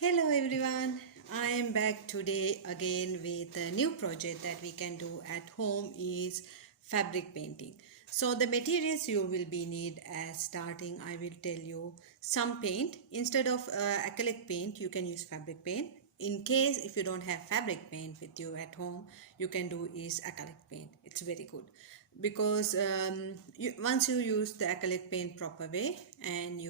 Hello everyone, I am back today again with a new project that we can do at home is fabric painting. So the materials you will be need as starting I will tell you some paint. Instead of acrylic paint you can use fabric paint. In case if you don't have fabric paint with you at home, you can do is acrylic paint. It's very good because once you use the acrylic paint proper way and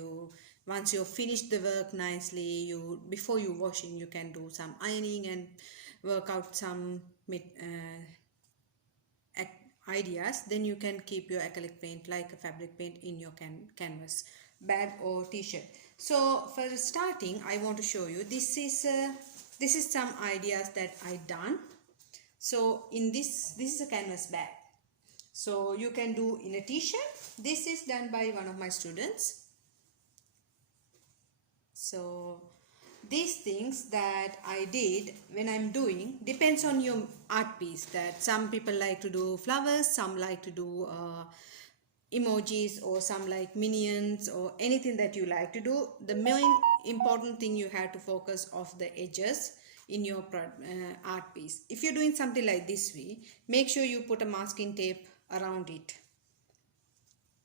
once you finish the work nicely, you before you washing you can do some ironing and work out some ideas. Then you can keep your acrylic paint like a fabric paint in your canvas bag or t-shirt. So for starting I want to show you this is some ideas that I done. So in this is a canvas bag, so you can do in a t-shirt. This is done by one of my students. So these things that I did when I'm doing depends on your art piece. That some people like to do flowers, some like to do emojis, or some like minions, or anything that you like to do. The main important thing you have to focus of the edges in your art piece. If you're doing something like this way, make sure you put a masking tape around it.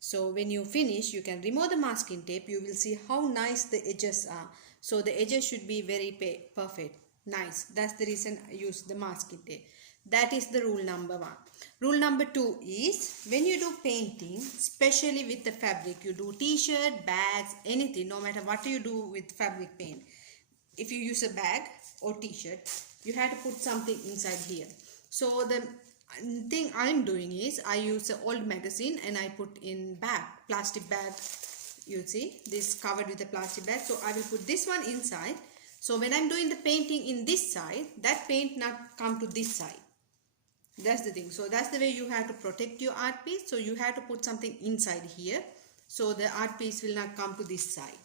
So when you finish, you can remove the masking tape. You will see how nice the edges are. So the edges should be very perfect, nice. That's the reason I use the masking tape. That is the rule number 1. Rule number 2 is when you do painting, especially with the fabric, you do t-shirt, bags, anything, no matter what you do with fabric paint. If you use a bag or t-shirt, you have to put something inside here. So the thing I'm doing is I use an old magazine and I put in plastic bag. You see this covered with a plastic bag. So I will put this one inside. So when I'm doing the painting in this side, that paint not come to this side. That's the thing. So that's the way you have to protect your art piece. So you have to put something inside here, so the art piece will not come to this side.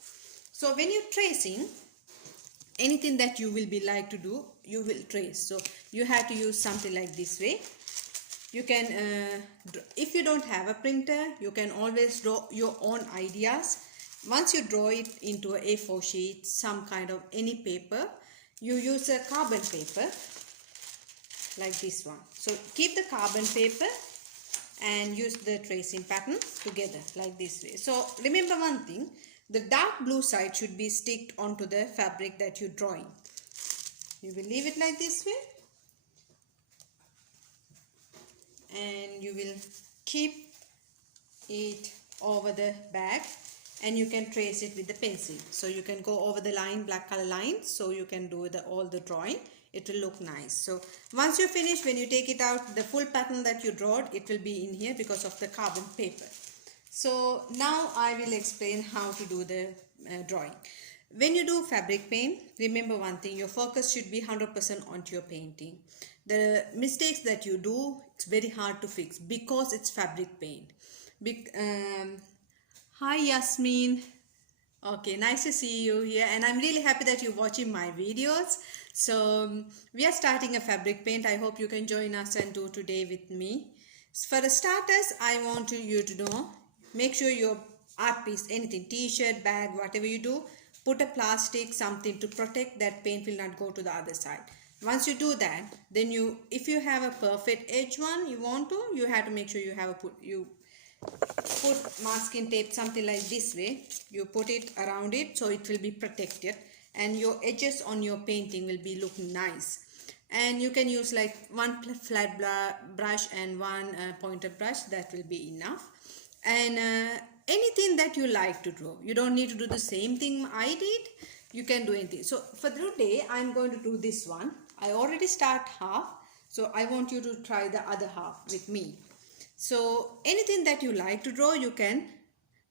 So when you're tracing anything that you will be like to do, you will trace. So you have to use something like this way. You can if you don't have a printer, you can always draw your own ideas. Once you draw it into a A4 sheet, some kind of any paper, you use a carbon paper like this one. So keep the carbon paper and use the tracing pattern together like this way. So remember one thing, the dark blue side should be sticked onto the fabric that you're drawing. You will leave it like this way and you will keep it over the bag, and you can trace it with the pencil. So you can go over the line, black color line, so you can do all the drawing. It will look nice. So once you finish, when you take it out, the full pattern that you drawed, it will be in here because of the carbon paper. So now I will explain how to do the drawing. When you do fabric paint, remember one thing, your focus should be 100% onto your painting. The mistakes that you do, it's very hard to fix because it's fabric paint. Hi Yasmin. Okay, nice to see you here, and I'm really happy that you're watching my videos. So we are starting a fabric paint. I hope you can join us and do today with me. For the starters, I want you to know, make sure your art piece, anything, t-shirt, bag, whatever you do, put a plastic something to protect that paint will not go to the other side. Once you do that, then if you have a perfect edge one you have to make sure you have put masking tape something like this way. You put it around it so it will be protected and your edges on your painting will be looking nice. And you can use like one flat brush and one pointed brush, that will be enough. And anything that you like to draw, you don't need to do the same thing I did, you can do anything. So for today I'm going to do this one. I already start half, so I want you to try the other half with me. So anything that you like to draw, you can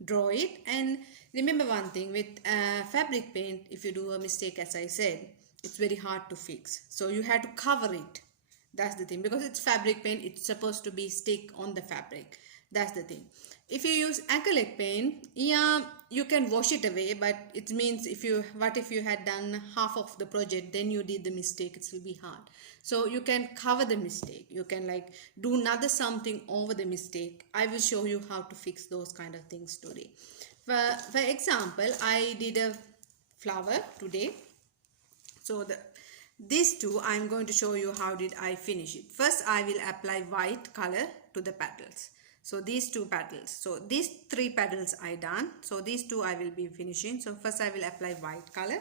draw it. And remember one thing, with fabric paint, if you do a mistake, as I said, it's very hard to fix. So you have to cover it. That's the thing, because it's fabric paint, it's supposed to be stick on the fabric. That's the thing. If you use acrylic paint, yeah, you can wash it away, but it means if you had done half of the project, then you did the mistake, it will be hard. So you can cover the mistake. You can like do another something over the mistake. I will show you how to fix those kind of things today. For example, I did a flower today. So these two I'm going to show you how did I finish it. First I will apply white color to the petals. So these two petals, so these three petals I done, so these two I will be finishing. So first I will apply white color.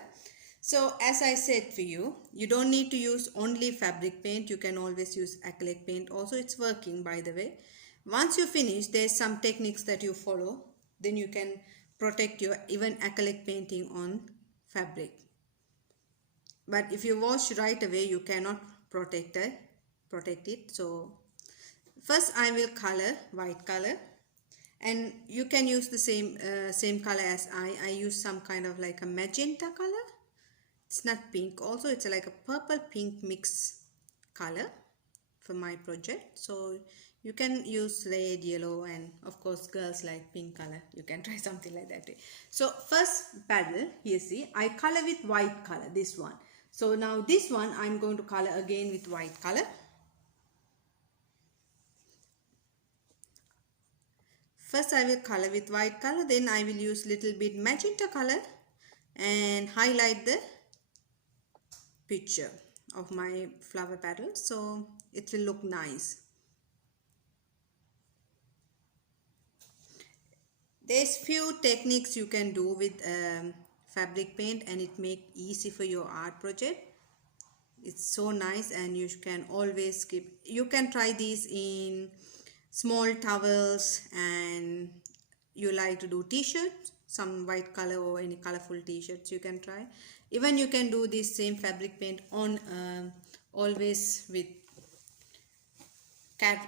So as I said for you, you don't need to use only fabric paint, you can always use acrylic paint also, it's working by the way. Once you finish, there's some techniques that you follow, then you can protect your even acrylic painting on fabric. But if you wash right away, you cannot protect it. So first I will color white color, and you can use the same color as I use some kind of like a magenta color. It's not pink, also it's like a purple pink mix color for my project. So you can use red, yellow, and of course girls like pink color, you can try something like that. So first paddle, here see I color with white color, this one. So now this one I'm going to color again with white color. First I will color with white color, then I will use little bit magenta color and highlight the picture of my flower petal, so it will look nice. There's few techniques you can do with fabric paint, and it make easy for your art project. It's so nice, and you can always keep, you can try these in small towels, and you like to do t-shirts, some white color or any colorful t-shirts you can try. Even you can do this same fabric paint on always with cap,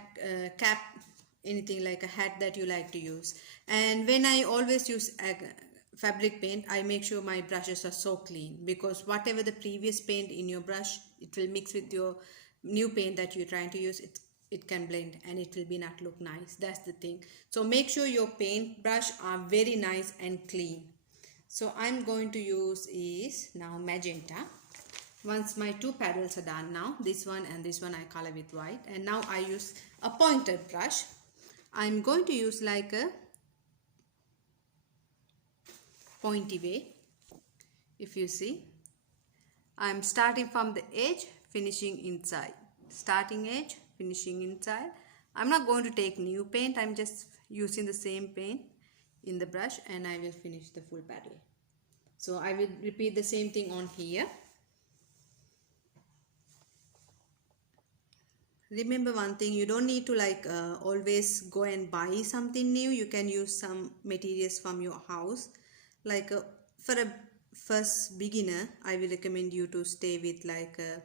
anything like a hat that you like to use. And when I always use fabric paint, I make sure my brushes are so clean, because whatever the previous paint in your brush, it will mix with your new paint that you're trying to use. It can blend and it will be not look nice. That's the thing. So make sure your paint brush are very nice and clean. So I'm going to use is now magenta. Once my two petals are done, now this one and this one I color with white, and now I use a pointed brush. I'm going to use like a pointy way. If you see, I'm starting from the edge, finishing inside, starting edge, finishing inside. I'm not going to take new paint, I'm just using the same paint in the brush, and I will finish the full petal. So I will repeat the same thing on here. Remember one thing, you don't need to like always go and buy something new. You can use some materials from your house. Like for a first beginner, I will recommend you to stay with like a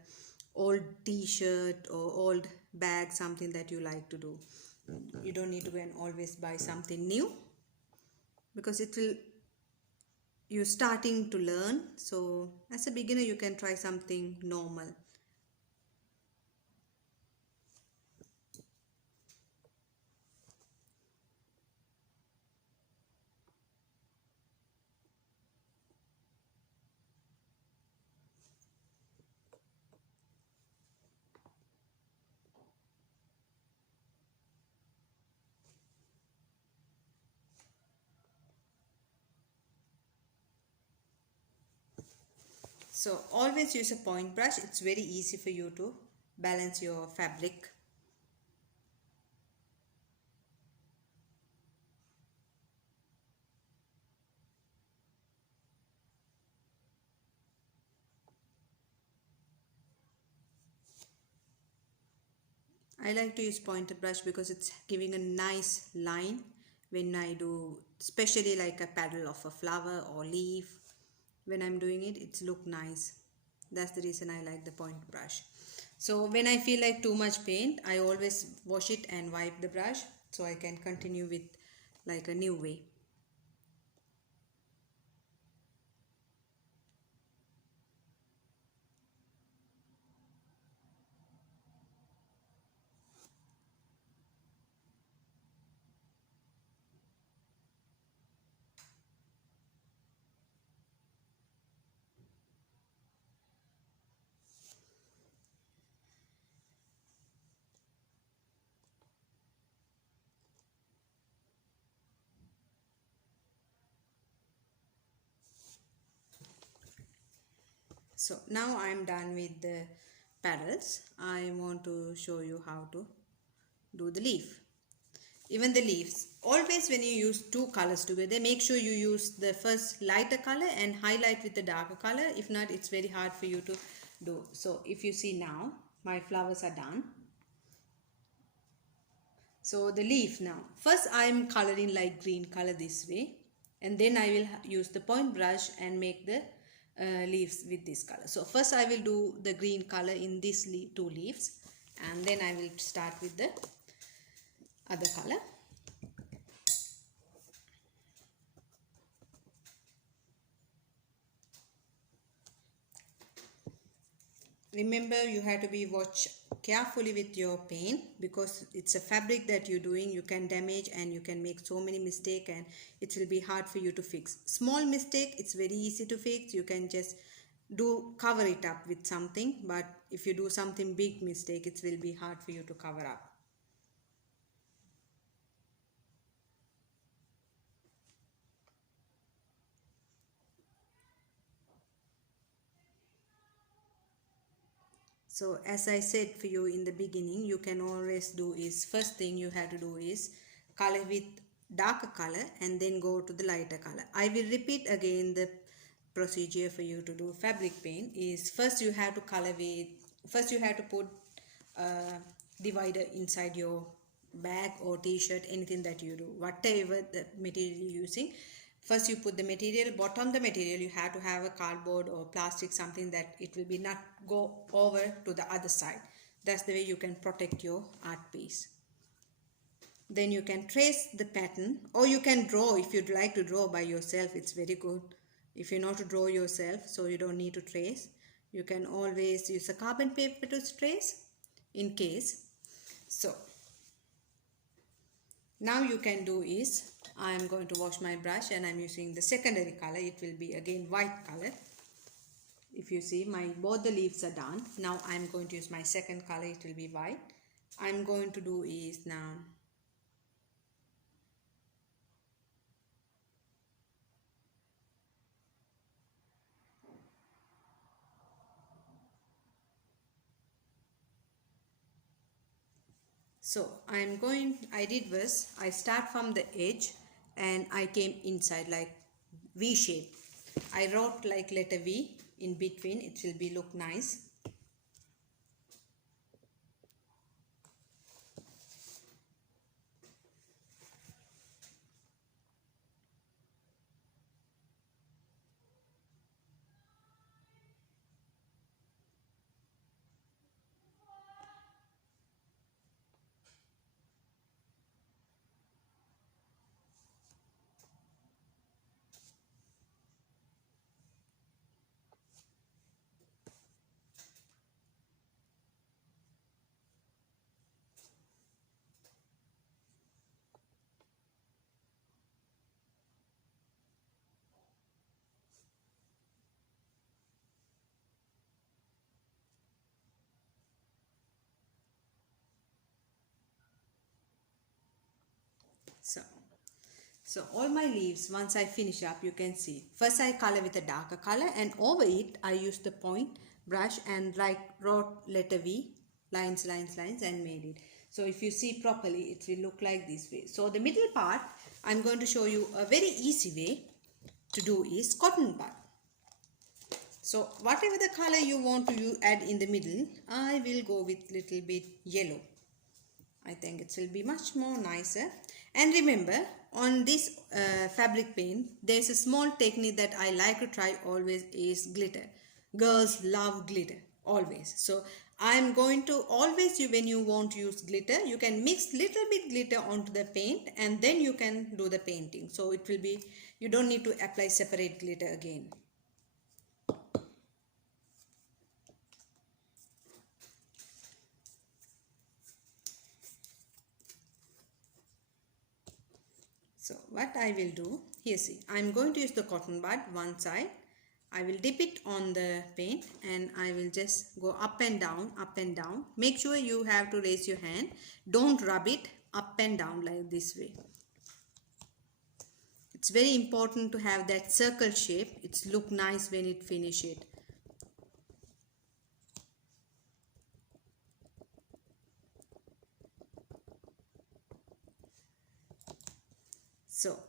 old t-shirt or old bag, something that you like to do. You don't need to go and always buy something new, because it will, you're starting to learn. So as a beginner, you can try something normal. So always use a point brush. It's very easy for you to balance your fabric. I like to use pointed brush because it's giving a nice line when I do, especially like a petal of a flower or leaf. When I'm doing it, it's look nice. That's the reason I like the point brush. So when I feel like too much paint, I always wash it and wipe the brush, so I can continue with like a new way. So now I'm done with the petals. I want to show you how to do the leaf. Even the leaves, always when you use two colors together, make sure you use the first lighter color and highlight with the darker color. If not, it's very hard for you to do. So if you see now, my flowers are done. So the leaf now, first I am coloring like green color this way, and then I will use the point brush and make the leaves with this color. So first I will do the green color in these two leaves, and then I will start with the other color. Remember, you have to be watch carefully with your paint, because it's a fabric that you're doing. You can damage and you can make so many mistakes, and it will be hard for you to fix. Small mistake, it's very easy to fix. You can just cover it up with something, but if you do something big mistake, it will be hard for you to cover up. So as I said for you in the beginning, you can always do is, first thing you have to do is color with darker color and then go to the lighter color. I will repeat again the procedure for you to do fabric paint. Is first you have to color with, first you have to put divider inside your bag or t-shirt, anything that you do, whatever the material you're using. First you put the material, bottom the material you have to have a cardboard or plastic, something that it will be not go over to the other side. That's the way you can protect your art piece. Then you can trace the pattern, or you can draw. If you'd like to draw by yourself, it's very good. If you know to draw yourself, so you don't need to trace, you can always use a carbon paper to trace in case. So now you can do is, I am going to wash my brush and I'm using the secondary color. It will be again white color. If you see, my both the leaves are done. Now I'm going to use my second color. It will be white. I'm going to do is now so I did was, I start from the edge and I came inside like V shape. I wrote like letter V in between. It will be look nice. So all my leaves, once I finish up, you can see. First I color with a darker color, and over it I use the point brush and wrote letter V, lines, lines, lines, and made it. So if you see properly, it will look like this way. So the middle part, I'm going to show you a very easy way to do is cotton bud. So whatever the color you want to add in the middle, I will go with little bit yellow. I think it will be much more nicer. And remember, on this fabric paint, there's a small technique that I like to try always is glitter. Girls love glitter always. So I'm going to always, when you want to use glitter, you can mix little bit glitter onto the paint and then you can do the painting. So it will be, you don't need to apply separate glitter again. So what I will do, here see, I am going to use the cotton bud one side. I will dip it on the paint and I will just go up and down, up and down. Make sure you have to raise your hand. Don't rub it up and down like this way. It's very important to have that circle shape. It's look nice when it finish it. So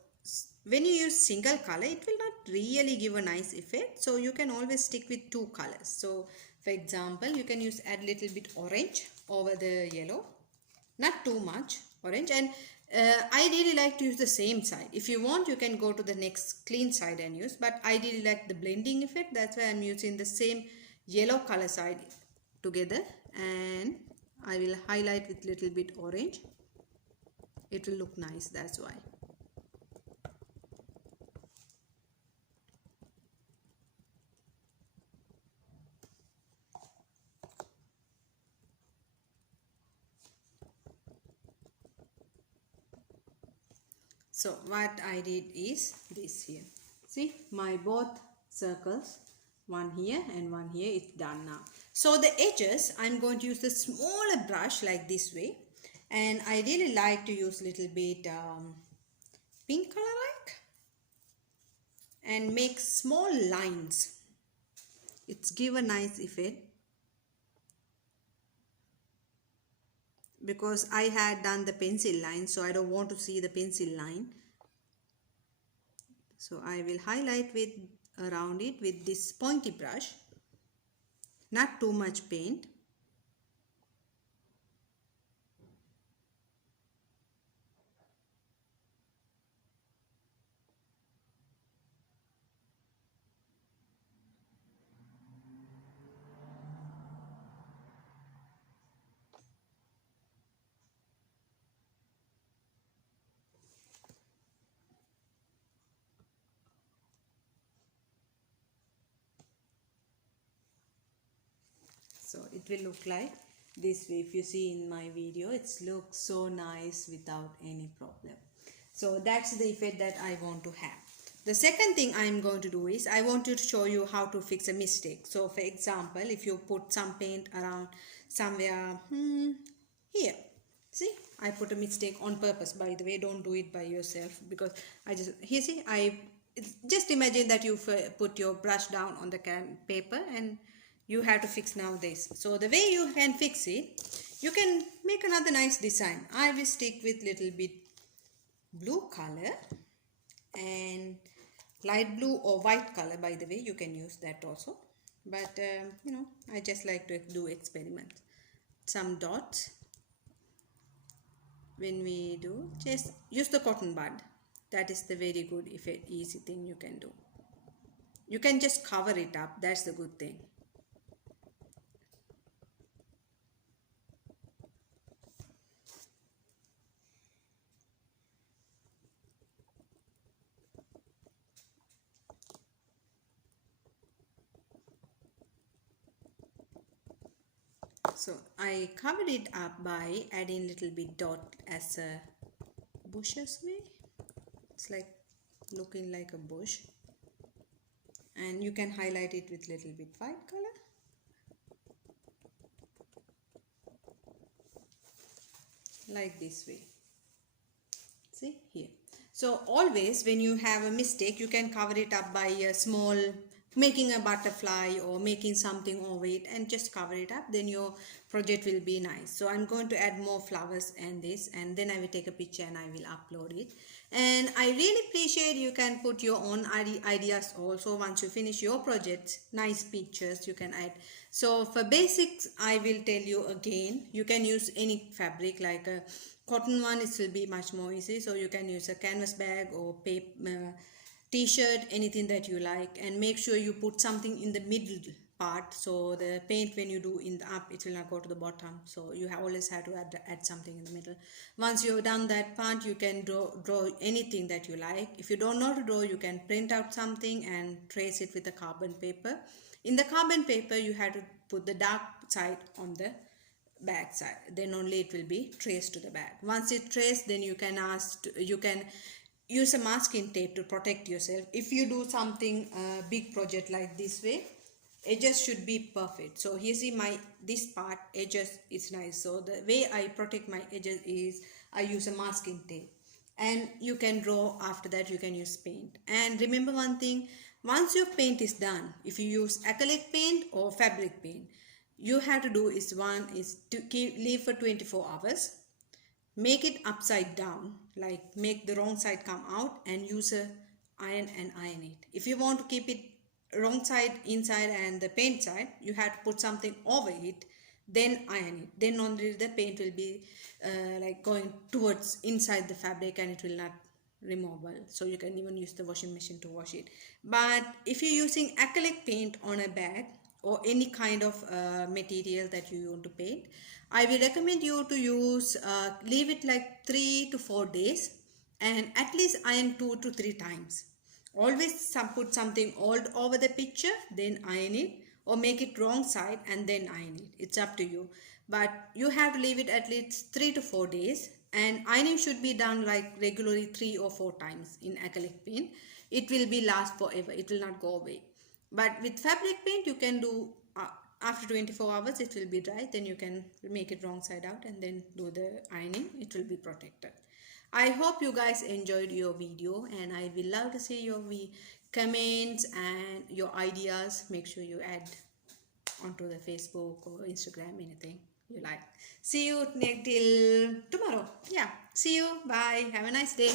when you use single color, it will not really give a nice effect. So you can always stick with two colors. So for example, you can add little bit orange over the yellow, not too much orange. And I really like to use the same side. If you want, you can go to the next clean side and use, but I really like the blending effect. That's why I'm using the same yellow color side together, and I will highlight with little bit orange. It will look nice, that's why. So what I did is this here. See, my both circles, one here and one here, it's done now. So the edges, I'm going to use the smaller brush like this way. And I really like to use little bit pink color like, and make small lines. It's give a nice effect. Because I had done the pencil line, so I don't want to see the pencil line. So I will highlight with around it with this pointy brush, not too much paint. So it will look like this way. If you see in my video, it looks so nice without any problem. So that's the effect that I want to have. The second thing I'm going to do is I want to show you how to fix a mistake. So for example, if you put some paint around somewhere here, see, I put a mistake on purpose, by the way. Don't do it by yourself, because I just, here see, just imagine that you put your brush down on the paper and you have to fix now this. So the way you can fix it, you can make another nice design. I will stick with little bit blue color and light blue or white color, by the way, you can use that also. But you know, I just like to do experiments. Some dots. When we do, just use the cotton bud. That is the very good, easy thing you can do. You can just cover it up. That's the good thing. So I covered it up by adding little bit dot as a bushes way. It's like looking like a bush, and you can highlight it with little bit white color. Like this way. See here. So always when you have a mistake, you can cover it up by a small, making a butterfly or making something over it, and just cover it up. Then your project will be nice. So I'm going to add more flowers and this, and then I will take a picture and I will upload it. And I really appreciate you can put your own ideas also. Once you finish your project, nice pictures you can add. So for basics, I will tell you again, you can use any fabric, like a cotton one, it will be much more easy. So you can use a canvas bag or paper, t-shirt, anything that you like, and make sure you put something in the middle part, so the paint, when you do in the up, it will not go to the bottom. So you always have to add something in the middle. Once you've done that part, you can draw anything that you like. If you don't know how to draw, you can print out something and trace it with the carbon paper. In the carbon paper, you have to put the dark side on the back side, then only it will be traced to the back. Once it's traced, then you can use a masking tape to protect yourself. If you do something big project like this way, edges should be perfect. So here see this part, edges is nice. So the way I protect my edges is I use a masking tape, and you can draw. After that, you can use paint. And remember one thing, once your paint is done, if you use acrylic paint or fabric paint, you have to do is to leave for 24 hours. make it upside down, like make the wrong side come out and use a iron and iron it. If you want to keep it wrong side inside and the paint side, you have to put something over it, then iron it. Then only the paint will be like going towards inside the fabric and it will not removable, so you can even use the washing machine to wash it. But if you're using acrylic paint on a bag or any kind of material that you want to paint, I will recommend you to use leave it like 3 to 4 days and at least iron 2 to 3 times. Always put something old over the picture, then iron it, or make it wrong side and then iron it. It's up to you. But you have to leave it at least 3 to 4 days, and ironing should be done like regularly 3 or 4 times in acrylic paint. It will be last forever. It will not go away. But with fabric paint, you can do after 24 hours it will be dry. Then you can make it wrong side out and then do the ironing. It will be protected. I hope you guys enjoyed your video, and I will love to see your comments and your ideas. Make sure you add onto the Facebook or Instagram, anything you like. See you till tomorrow. Yeah, see you. Bye. Have a nice day.